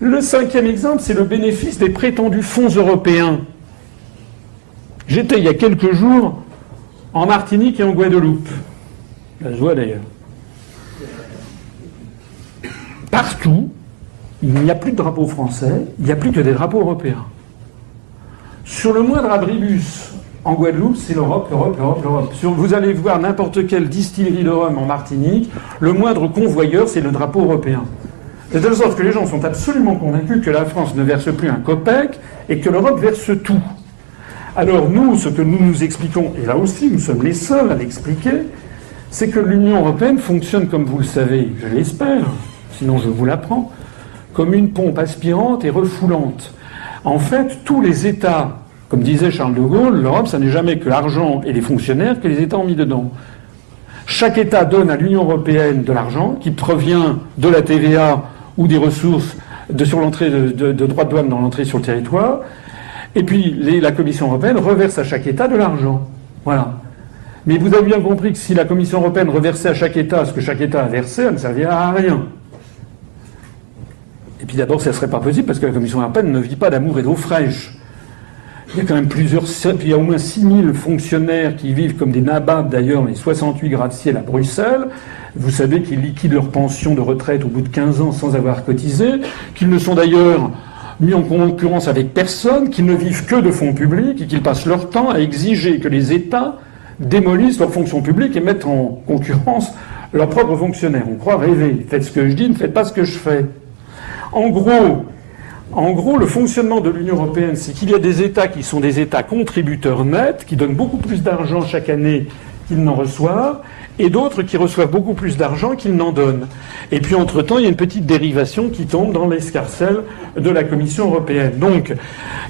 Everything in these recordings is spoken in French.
Le cinquième exemple, c'est le bénéfice des prétendus fonds européens. J'étais il y a quelques jours en Martinique et en Guadeloupe. Ça se voit d'ailleurs. Partout, il n'y a plus de drapeau français, il n'y a plus que des drapeaux européens. Sur le moindre abribus en Guadeloupe, c'est l'Europe, l'Europe, l'Europe, l'Europe. Vous allez voir n'importe quelle distillerie de rhum en Martinique, le moindre convoyeur, c'est le drapeau européen. De telle sorte que les gens sont absolument convaincus que la France ne verse plus un copec et que l'Europe verse tout. Alors nous, ce que nous nous expliquons, et là aussi nous sommes les seuls à l'expliquer, c'est que l'Union européenne fonctionne, comme vous le savez, je l'espère, sinon je vous l'apprends, comme une pompe aspirante et refoulante. En fait, tous les États, comme disait Charles de Gaulle, l'Europe, ça n'est jamais que l'argent et les fonctionnaires que les États ont mis dedans. Chaque État donne à l'Union européenne de l'argent qui provient de la TVA ou des ressources sur l'entrée de droits de douane dans l'entrée sur le territoire. Et puis la Commission européenne reverse à chaque État de l'argent. Voilà. Mais vous avez bien compris que si la Commission européenne reversait à chaque État ce que chaque État a versé, elle ne servirait à rien. Et puis d'abord, ça ne serait pas possible parce que la Commission européenne ne vit pas d'amour et d'eau fraîche. Il y a quand même il y a au moins 6000 fonctionnaires qui vivent comme des nababs d'ailleurs, les 68 gratte-ciel à Bruxelles. Vous savez qu'ils liquident leur pension de retraite au bout de 15 ans sans avoir cotisé, qu'ils ne sont d'ailleurs mis en concurrence avec personne, qu'ils ne vivent que de fonds publics et qu'ils passent leur temps à exiger que les États démolissent leurs fonctions publiques et mettent en concurrence leurs propres fonctionnaires. On croit rêver. Faites ce que je dis, ne faites pas ce que je fais. En gros, le fonctionnement de l'Union européenne, c'est qu'il y a des États qui sont des États contributeurs nets, qui donnent beaucoup plus d'argent chaque année qu'ils n'en reçoivent, et d'autres qui reçoivent beaucoup plus d'argent qu'ils n'en donnent. Et puis, entre-temps, il y a une petite dérivation qui tombe dans l'escarcelle de la Commission européenne. Donc,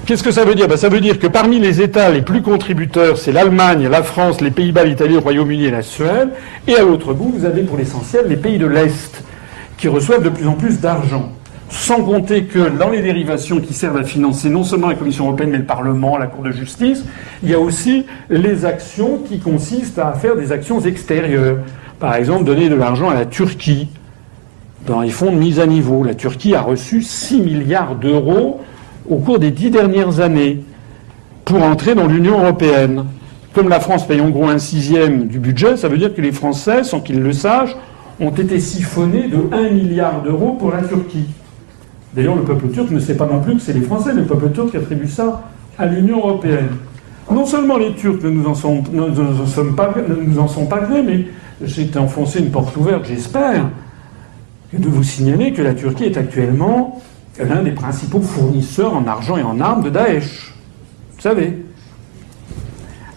qu'est-ce que ça veut dire ? Ça veut dire que parmi les États les plus contributeurs, c'est l'Allemagne, la France, les Pays-Bas, l'Italie, le Royaume-Uni et la Suède. Et à l'autre bout, vous avez pour l'essentiel les pays de l'Est, qui reçoivent de plus en plus d'argent. Sans compter que dans les dérivations qui servent à financer non seulement la Commission européenne, mais le Parlement, la Cour de justice, il y a aussi les actions qui consistent à faire des actions extérieures. Par exemple, donner de l'argent à la Turquie dans les fonds de mise à niveau. La Turquie a reçu 6 milliards d'euros au cours des 10 dernières années pour entrer dans l'Union européenne. Comme la France paye en gros 1/6 du budget, ça veut dire que les Français, sans qu'ils le sachent, ont été siphonnés de 1 milliard d'euros pour la Turquie. D'ailleurs, le peuple turc ne sait pas non plus que c'est les Français, le peuple turc qui attribue ça à l'Union européenne. Non seulement les Turcs ne nous en sont pas grés, mais j'ai enfoncé une porte ouverte, j'espère, de vous signaler que la Turquie est actuellement l'un des principaux fournisseurs en argent et en armes de Daesh. Vous savez.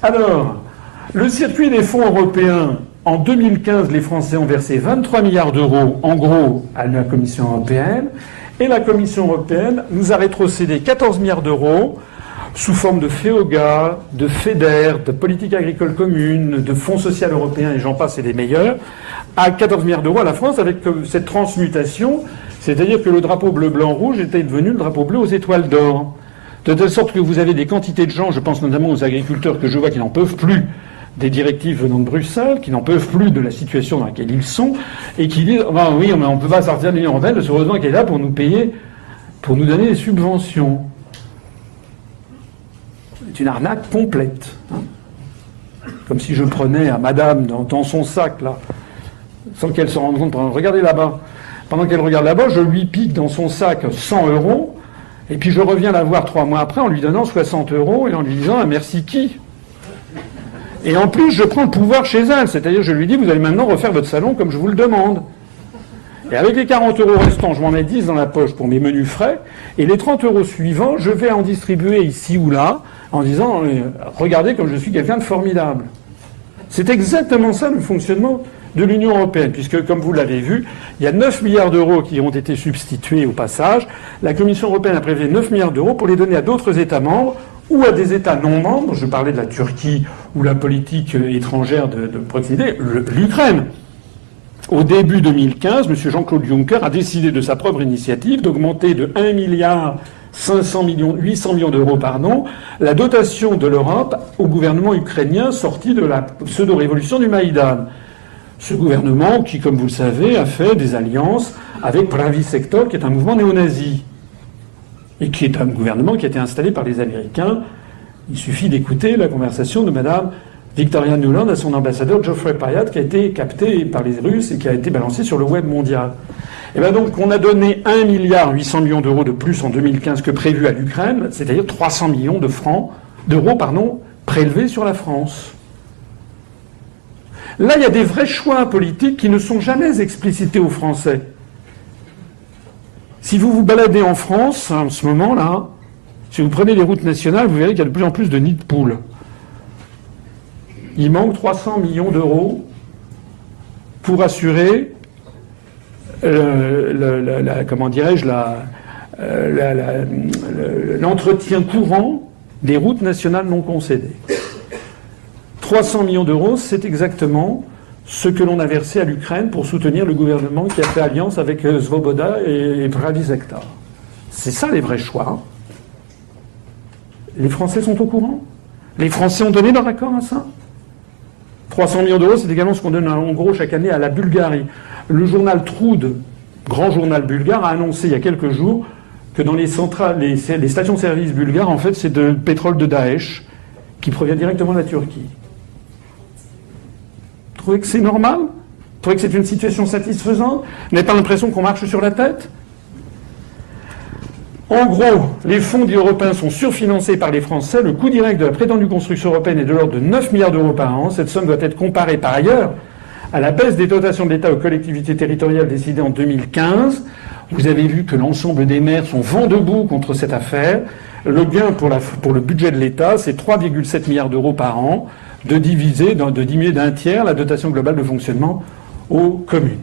Alors, le circuit des fonds européens, en 2015, les Français ont versé 23 milliards d'euros, en gros, à la Commission européenne. Et la Commission européenne nous a rétrocédé 14 milliards d'euros sous forme de FEOGA, de FEDER, de politique agricole commune, de fonds social européen, et j'en passe, et des meilleurs, à 14 milliards d'euros à la France avec cette transmutation, c'est-à-dire que le drapeau bleu-blanc-rouge était devenu le drapeau bleu aux étoiles d'or. De telle sorte que vous avez des quantités de gens, je pense notamment aux agriculteurs que je vois qui n'en peuvent plus des directives venant de Bruxelles, qui n'en peuvent plus de la situation dans laquelle ils sont, et qui disent oh ben oui, mais on ne peut pas sortir de l'Union européenne, heureusement qu'elle est là pour nous payer, pour nous donner des subventions. C'est une arnaque complète. Comme si je prenais à madame dans son sac, là, sans qu'elle se rende compte, regardez là-bas. Pendant qu'elle regarde là-bas, je lui pique dans son sac 100 euros, et puis je reviens la voir 3 mois après en lui donnant 60 euros et en lui disant ah, merci qui ? Et en plus, je prends le pouvoir chez elle. C'est-à-dire, je lui dis, vous allez maintenant refaire votre salon comme je vous le demande. Et avec les 40 euros restants, je m'en mets 10 dans la poche pour mes menus frais. Et les 30 euros suivants, je vais en distribuer ici ou là, en disant, regardez comme je suis quelqu'un de formidable. C'est exactement ça le fonctionnement de l'Union européenne. Puisque, comme vous l'avez vu, il y a 9 milliards d'euros qui ont été substitués au passage. La Commission européenne a prévu 9 milliards d'euros pour les donner à d'autres États membres ou à des États non membres, je parlais de la Turquie ou la politique étrangère de proximité, l'Ukraine. Au début 2015, M. Jean-Claude Juncker a décidé de sa propre initiative d'augmenter de 1 milliard 800 millions d'euros, la dotation de l'Europe au gouvernement ukrainien sorti de la pseudo-révolution du Maïdan. Ce gouvernement qui, comme vous le savez, a fait des alliances avec Pravi Sektor, qui est un mouvement néo-nazi. et qui est un gouvernement qui a été installé par les Américains. Il suffit d'écouter la conversation de Madame Victoria Nuland à son ambassadeur Geoffrey Pyatt, qui a été capté par les Russes et qui a été balancé sur le web mondial. Et bien donc, on a donné 1,8 milliard d'euros de plus en 2015 que prévu à l'Ukraine, c'est-à-dire 300 millions d'euros, prélevés sur la France. Là, il y a des vrais choix politiques qui ne sont jamais explicités aux Français. Si vous vous baladez en France, en ce moment-là, si vous prenez les routes nationales, vous verrez qu'il y a de plus en plus de nids de poules. Il manque 300 millions d'euros pour assurer l'entretien courant des routes nationales non concédées. 300 millions d'euros, c'est exactement ce que l'on a versé à l'Ukraine pour soutenir le gouvernement qui a fait alliance avec Svoboda et Pravi Sektor. C'est ça les vrais choix. Les Français sont au courant. Les Français ont donné leur accord à ça. 300 millions d'euros, c'est également ce qu'on donne en gros chaque année à la Bulgarie. Le journal Troud, grand journal bulgare, a annoncé il y a quelques jours que dans les stations-service bulgares, en fait, c'est de pétrole de Daesh qui provient directement de la Turquie. Vous trouvez que c'est normal? Vous trouvez que c'est une situation satisfaisante? Vous n'avez pas l'impression qu'on marche sur la tête? En gros, les fonds européens sont surfinancés par les Français. Le coût direct de la prétendue construction européenne est de l'ordre de 9 milliards d'euros par an. Cette somme doit être comparée par ailleurs à la baisse des dotations de l'État aux collectivités territoriales décidée en 2015. Vous avez vu que l'ensemble des maires sont vent debout contre cette affaire. Le gain pour le budget de l'État, c'est 3,7 milliards d'euros par an, de diminuer d'un tiers la dotation globale de fonctionnement aux communes.